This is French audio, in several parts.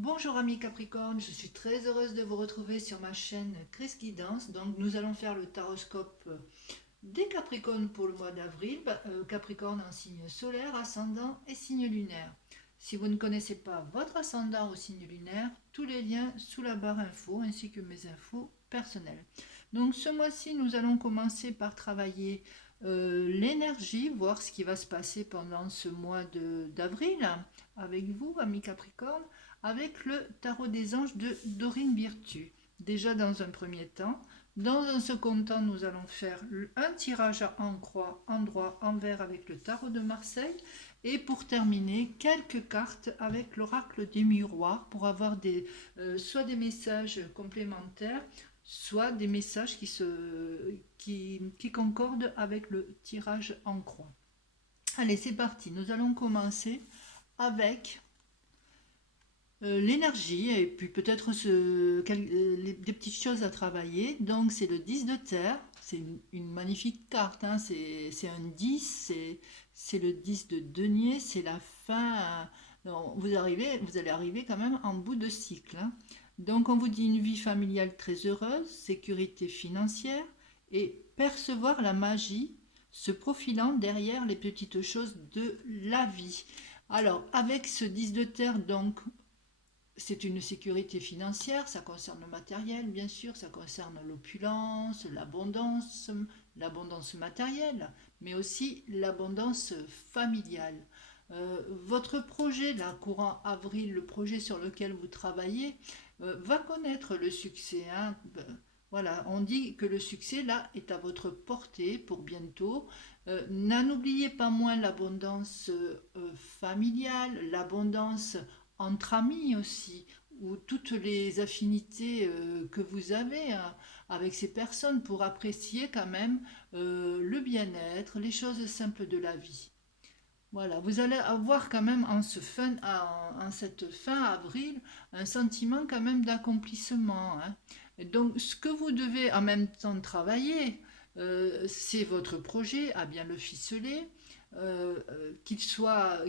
Bonjour amis Capricorne, je suis très heureuse de vous retrouver sur ma chaîne Chris Guidance. Donc nous allons faire le taroscope des Capricornes pour le mois d'avril. Capricorne en signe solaire, ascendant et signe lunaire. Si vous ne connaissez pas votre ascendant ou signe lunaire, tous les liens sous la barre info ainsi que mes infos personnelles. Donc ce mois-ci, nous allons commencer par travailler l'énergie, voir ce qui va se passer pendant ce mois d'avril avec vous, amis Capricorne, avec le tarot des anges de Dorine Virtue. Déjà dans un premier temps. Dans un second temps, nous allons faire un tirage en croix, en droit, en vert avec le tarot de Marseille. Et pour terminer, quelques cartes avec l'oracle des miroirs pour avoir soit des messages complémentaires, soit des messages qui concordent avec le tirage en croix. Allez, c'est parti. Nous allons commencer avec l'énergie et puis peut-être des petites choses à travailler. Donc c'est le 10 de terre, c'est une magnifique carte, hein. C'est un 10, c'est le 10 de denier, c'est la fin. Non, vous allez arriver quand même en bout de cycle, hein. Donc on vous dit une vie familiale très heureuse, sécurité financière et percevoir la magie se profilant derrière les petites choses de la vie. Alors, avec ce 10 de terre, donc, c'est une sécurité financière, ça concerne le matériel, bien sûr, ça concerne l'opulence, l'abondance matérielle, mais aussi l'abondance familiale. Votre projet, là, courant avril, le projet sur lequel vous travaillez, va connaître le succès, hein. Voilà, on dit que le succès, là, est à votre portée pour bientôt. N'en oubliez pas moins l'abondance familiale, l'abondance entre amis aussi, ou toutes les affinités que vous avez, hein, avec ces personnes pour apprécier quand même le bien-être, les choses simples de la vie. Voilà, vous allez avoir quand même en cette fin avril un sentiment quand même d'accomplissement, hein. Et donc, ce que vous devez en même temps travailler, c'est votre projet à bien le ficeler, qu'il soit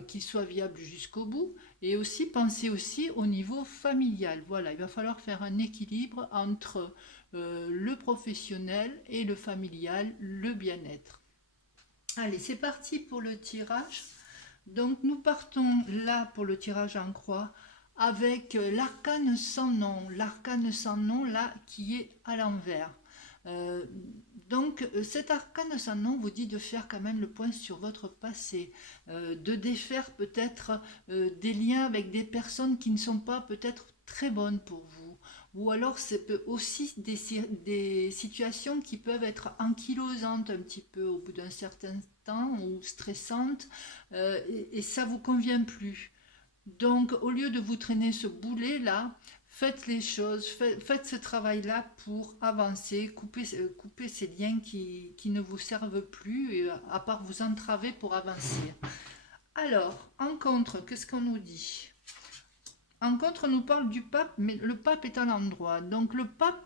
viable jusqu'au bout, et aussi penser aussi au niveau familial. Voilà, il va falloir faire un équilibre entre le professionnel et le familial, le bien-être. Allez, c'est parti pour le tirage. Donc nous partons là pour le tirage en croix avec l'arcane sans nom là qui est à l'envers. Euh, cet arcane sans nom vous dit de faire quand même le point sur votre passé, de défaire peut-être des liens avec des personnes qui ne sont pas peut-être très bonnes pour vous. Ou alors c'est aussi des situations qui peuvent être ankylosantes un petit peu au bout d'un certain temps ou stressantes, et ça vous convient plus. Donc, au lieu de vous traîner ce boulet-là, faites les choses, faites ce travail-là pour avancer, couper ces liens qui ne vous servent plus, et, à part vous entraver pour avancer. Alors, en contre, qu'est-ce qu'on nous dit? En contre, on nous parle du pape, mais le pape est à l'endroit. Donc, le pape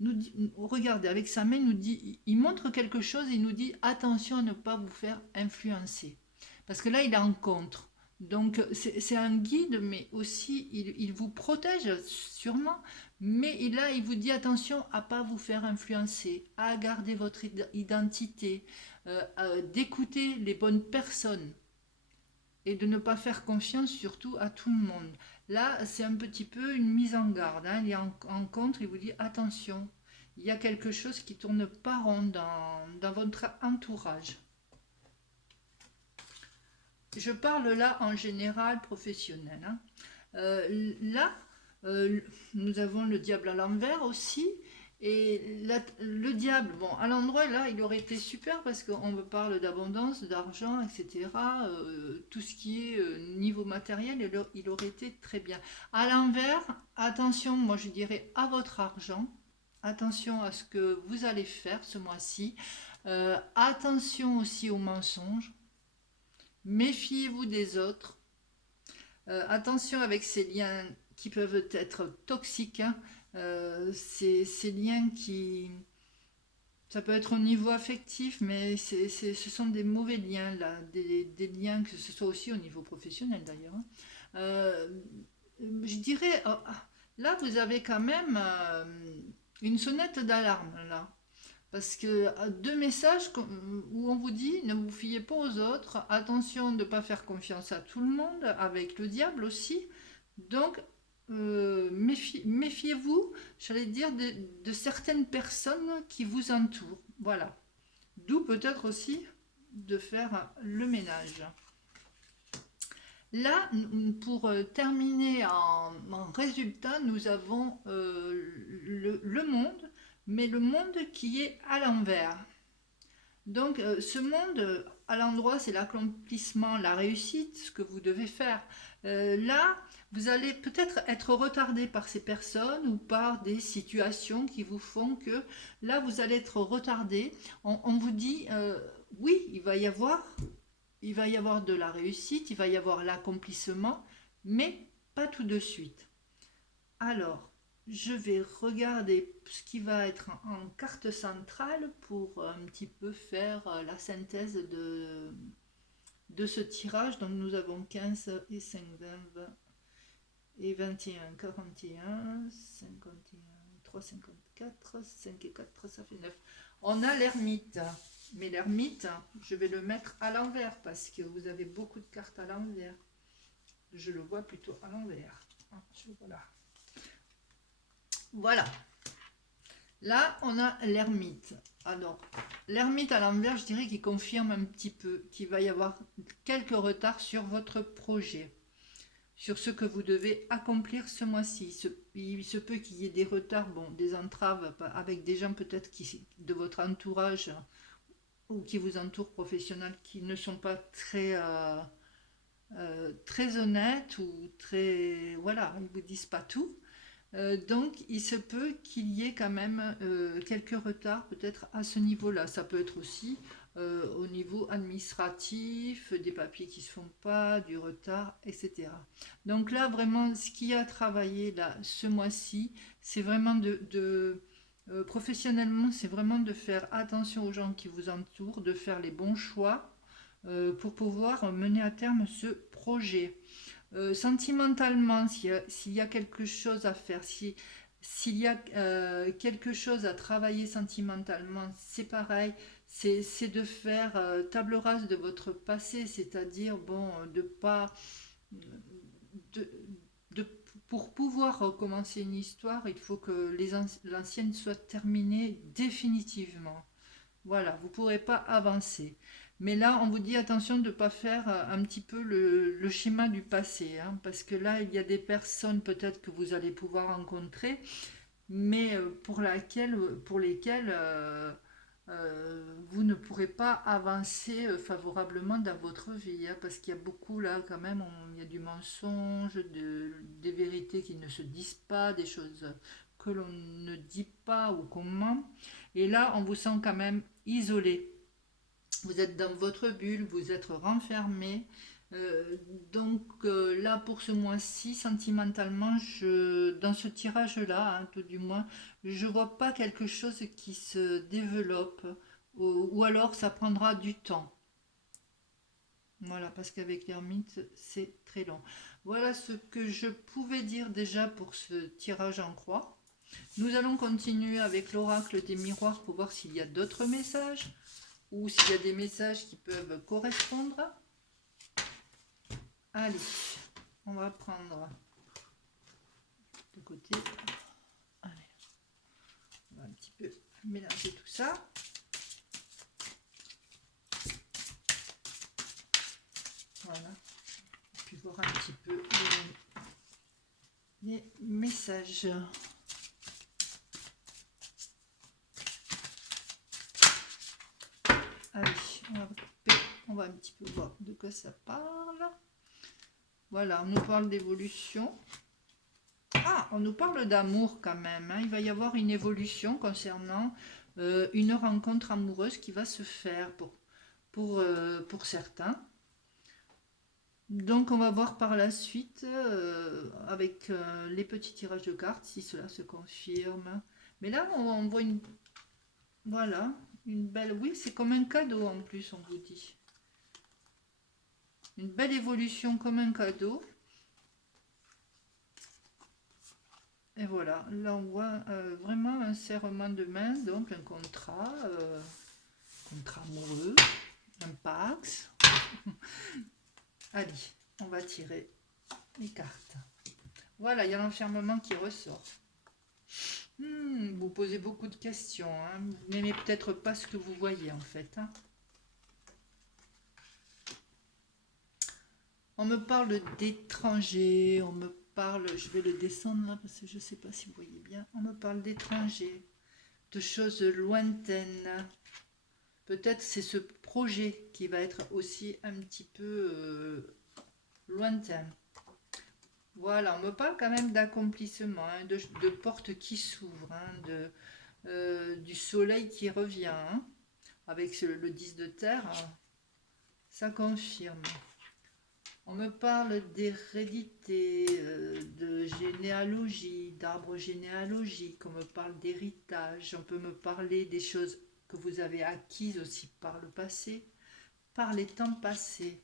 nous dit, regardez, avec sa main, nous dit, il montre quelque chose et il nous dit attention à ne pas vous faire influencer. Parce que là, il est en contre. Donc, c'est un guide, mais aussi, il vous protège sûrement, mais là, il vous dit attention à ne pas vous faire influencer, à garder votre identité, d'écouter les bonnes personnes et de ne pas faire confiance surtout à tout le monde. Là, c'est un petit peu une mise en garde, hein. Il est en contre, il vous dit attention, il y a quelque chose qui tourne pas rond dans votre entourage. Je parle là en général professionnel, hein. Là, nous avons le diable à l'envers aussi. Et le diable, bon, à l'endroit là, il aurait été super parce qu'on me parle d'abondance, d'argent, etc. Tout ce qui est niveau matériel, il aurait été très bien. À l'envers, attention, moi je dirais à votre argent. Attention à ce que vous allez faire ce mois-ci. Attention aussi aux mensonges. Méfiez-vous des autres. Attention avec ces liens qui peuvent être toxiques, hein. Ces liens qui... Ça peut être au niveau affectif, mais ce sont des mauvais liens, là. Des liens, que ce soit aussi au niveau professionnel, d'ailleurs, hein. je dirais, là, vous avez quand même une sonnette d'alarme, là. Parce que deux messages où on vous dit ne vous fiez pas aux autres, attention de ne pas faire confiance à tout le monde, avec le diable aussi. Donc, méfiez-vous, j'allais dire, de certaines personnes qui vous entourent. Voilà. D'où peut-être aussi de faire le ménage. Là, pour terminer en résultat, nous avons le monde, mais le monde qui est à l'envers. Donc, ce monde, à l'endroit, c'est l'accomplissement, la réussite, ce que vous devez faire. Là, vous allez peut-être être retardé par ces personnes ou par des situations qui vous font que là, vous allez être retardé. On vous dit, oui, il va y avoir de la réussite, il va y avoir l'accomplissement, mais pas tout de suite. Alors, je vais regarder ce qui va être en carte centrale pour un petit peu faire la synthèse de ce tirage. Donc nous avons 15 et 5, 20, 20 et 21, 41, 51, 3, 54, 5 et 4, ça fait 9. On a l'ermite. Mais l'ermite, je vais le mettre à l'envers parce que vous avez beaucoup de cartes à l'envers. Je le vois plutôt à l'envers. Voilà. Voilà. Là, on a l'ermite. Alors, l'ermite à l'envers, je dirais qu'il confirme un petit peu qu'il va y avoir quelques retards sur votre projet, sur ce que vous devez accomplir ce mois-ci. Il se peut qu'il y ait des retards, bon, des entraves avec des gens peut-être de votre entourage ou qui vous entourent professionnels qui ne sont pas très honnêtes ou très... Voilà, ils ne vous disent pas tout. Donc, il se peut qu'il y ait quand même quelques retards peut-être à ce niveau-là. Ça peut être aussi au niveau administratif, des papiers qui ne se font pas, du retard, etc. Donc là, vraiment, ce qui a travaillé là, ce mois-ci, c'est vraiment professionnellement, c'est vraiment de faire attention aux gens qui vous entourent, de faire les bons choix pour pouvoir mener à terme ce projet. Sentimentalement, s'il y a quelque chose à faire, s'il y a quelque chose à travailler sentimentalement, c'est pareil, c'est de faire table rase de votre passé, c'est-à-dire, bon, de pas... De, de- pour pouvoir recommencer une histoire, il faut que l'ancienne soit terminée définitivement. Voilà, vous ne pourrez pas avancer. Mais là, on vous dit attention de ne pas faire un petit peu le schéma du passé, hein, parce que là, il y a des personnes peut-être que vous allez pouvoir rencontrer, mais pour lesquelles vous ne pourrez pas avancer favorablement dans votre vie, hein, parce qu'il y a beaucoup là quand même, il y a du mensonge, des vérités qui ne se disent pas, des choses que l'on ne dit pas ou qu'on ment. Et là, on vous sent quand même isolé. Vous êtes dans votre bulle, vous êtes renfermé. Euh, donc là, pour ce mois-ci, sentimentalement, dans ce tirage-là, hein, tout du moins, je vois pas quelque chose qui se développe, ou alors ça prendra du temps. Voilà, parce qu'avec l'ermite, c'est très long. Voilà ce que je pouvais dire déjà pour ce tirage en croix. Nous allons continuer avec l'oracle des miroirs pour voir s'il y a d'autres messages ou s'il y a des messages qui peuvent correspondre. Allez, on va prendre de côté. Allez, on va un petit peu mélanger tout ça. Voilà, puis voir un petit peu les messages. Allez, on va un petit peu voir de quoi ça parle. Voilà, on nous parle d'évolution. Ah, on nous parle d'amour quand même, hein. Il va y avoir une évolution concernant une rencontre amoureuse qui va se faire pour certains. Donc on va voir par la suite avec les petits tirages de cartes si cela se confirme. Mais là on voit voilà, une belle... Oui, c'est comme un cadeau en plus, on vous dit. Une belle évolution comme un cadeau. Et voilà, là on voit vraiment un serrement de main, donc un contrat amoureux, un pax. Allez, on va tirer les cartes. Voilà, il y a l'enfermement qui ressort. Vous posez beaucoup de questions, hein. Vous n'aimez peut-être pas ce que vous voyez en fait, hein. On me parle d'étrangers, on me parle, je vais le descendre là parce que je ne sais pas si vous voyez bien, on me parle d'étrangers, de choses lointaines. Peut-être c'est ce projet qui va être aussi un petit peu lointain. Voilà, on me parle quand même d'accomplissement, hein, de portes qui s'ouvrent, hein, du soleil qui revient, hein, avec le 10 de terre, hein, ça confirme. On me parle d'hérédité, de généalogie, d'arbre généalogique, on me parle d'héritage, on peut me parler des choses que vous avez acquises aussi par le passé, par les temps passés.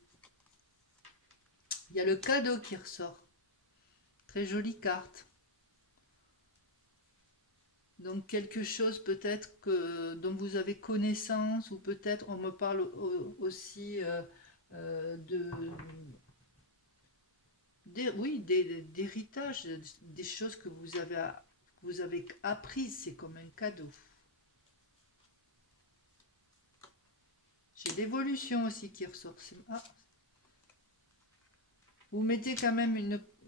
Il y a le cadeau qui ressort. Très jolie carte. Donc quelque chose peut-être dont vous avez connaissance, ou peut-être on me parle aussi de oui, d'héritage, des choses que vous avez apprises, c'est comme un cadeau. J'ai l'évolution aussi qui ressort. Ah. Vous mettez quand même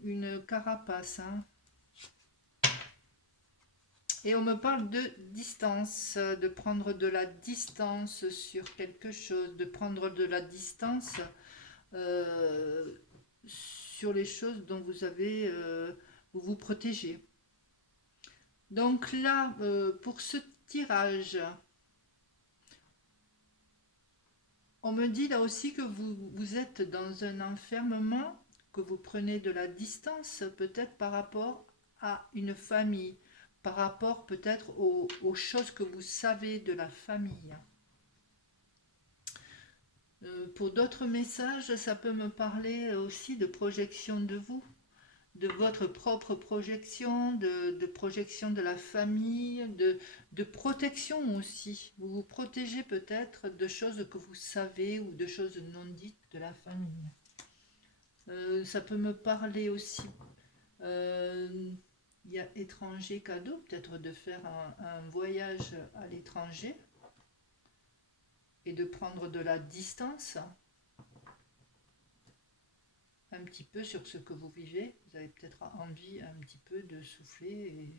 une carapace, hein. Et on me parle de distance, de prendre de la distance sur quelque chose, de prendre de la distance euh, sur les choses dont vous vous protégez. Donc là, pour ce tirage, on me dit là aussi que vous êtes dans un enfermement, que vous prenez de la distance peut-être par rapport à une famille, par rapport peut-être aux choses que vous savez de la famille. Pour d'autres messages, ça peut me parler aussi de projection de vous, de votre propre projection, de projection de la famille, de protection aussi. Vous vous protégez peut-être de choses que vous savez ou de choses non dites de la famille. Ça peut me parler aussi, il y a étranger cadeau, peut-être de faire un voyage à l'étranger et de prendre de la distance un petit peu sur ce que vous vivez. Vous avez peut-être envie un petit peu de souffler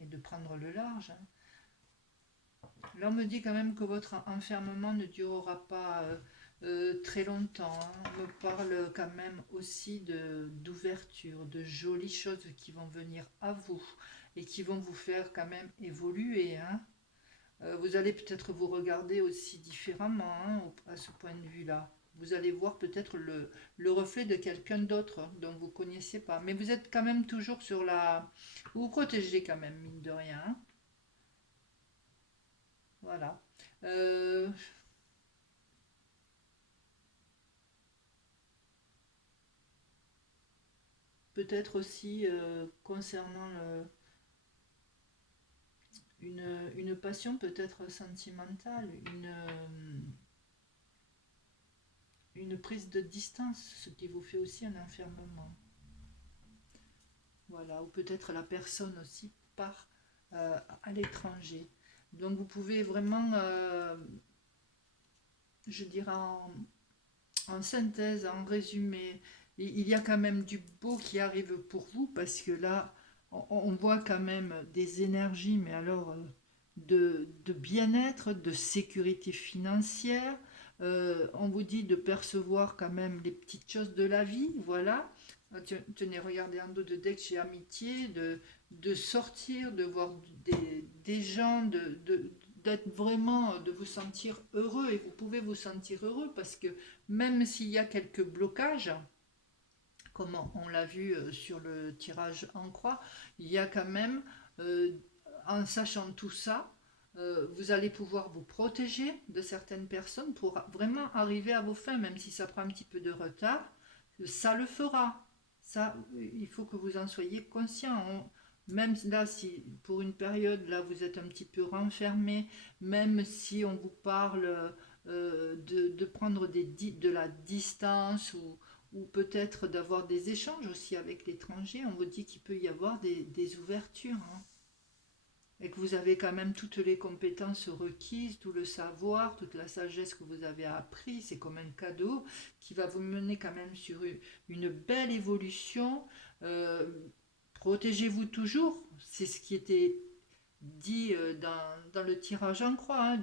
et de prendre le large, hein. Là, on me dit quand même que votre enfermement ne durera pas très longtemps, hein. On me parle quand même aussi d'ouverture, de jolies choses qui vont venir à vous et qui vont vous faire quand même évoluer, hein. Vous allez peut-être vous regarder aussi différemment, hein, à ce point de vue-là. Vous allez voir peut-être le reflet de quelqu'un d'autre dont vous ne connaissiez pas. Mais vous êtes quand même toujours sur la... Vous vous protégez quand même, mine de rien, hein. Voilà. Euh, Peut-être aussi concernant une passion peut-être sentimentale, une prise de distance, ce qui vous fait aussi un enfermement. Voilà, ou peut-être la personne aussi part à l'étranger. Donc vous pouvez vraiment, je dirais en synthèse, en résumé, il y a quand même du beau qui arrive pour vous parce que là, on voit quand même des énergies, mais alors de bien-être, de sécurité financière. On vous dit de percevoir quand même les petites choses de la vie, voilà. Tenez, regardez en dos de deck, j'ai amitié, de sortir, de voir des gens, d'être vraiment, de vous sentir heureux, et vous pouvez vous sentir heureux parce que même s'il y a quelques blocages, comme on l'a vu sur le tirage en croix, il y a quand même, en sachant tout ça, vous allez pouvoir vous protéger de certaines personnes pour vraiment arriver à vos fins, même si ça prend un petit peu de retard, ça le fera. Ça, il faut que vous en soyez conscient. même là, si pour une période, là, vous êtes un petit peu renfermé, même si on vous parle de prendre de la distance ou peut-être d'avoir des échanges aussi avec l'étranger, on vous dit qu'il peut y avoir des ouvertures, hein, et que vous avez quand même toutes les compétences requises, tout le savoir, toute la sagesse que vous avez appris, c'est comme un cadeau qui va vous mener quand même sur une belle évolution. Euh, Protégez-vous toujours, c'est ce qui était dit dans le tirage en croix, hein,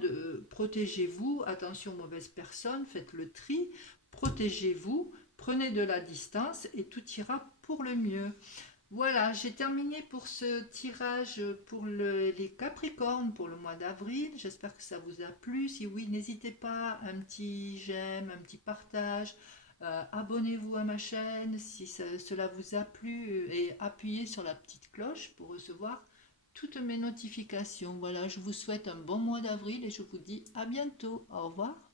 protégez-vous, attention mauvaise personne, faites le tri, protégez-vous, prenez de la distance et tout ira pour le mieux. Voilà, j'ai terminé pour ce tirage pour les Capricornes pour le mois d'avril. J'espère que ça vous a plu. Si oui, n'hésitez pas, un petit j'aime, un petit partage. Abonnez-vous à ma chaîne si cela vous a plu et appuyez sur la petite cloche pour recevoir toutes mes notifications. Voilà, je vous souhaite un bon mois d'avril et je vous dis à bientôt. Au revoir.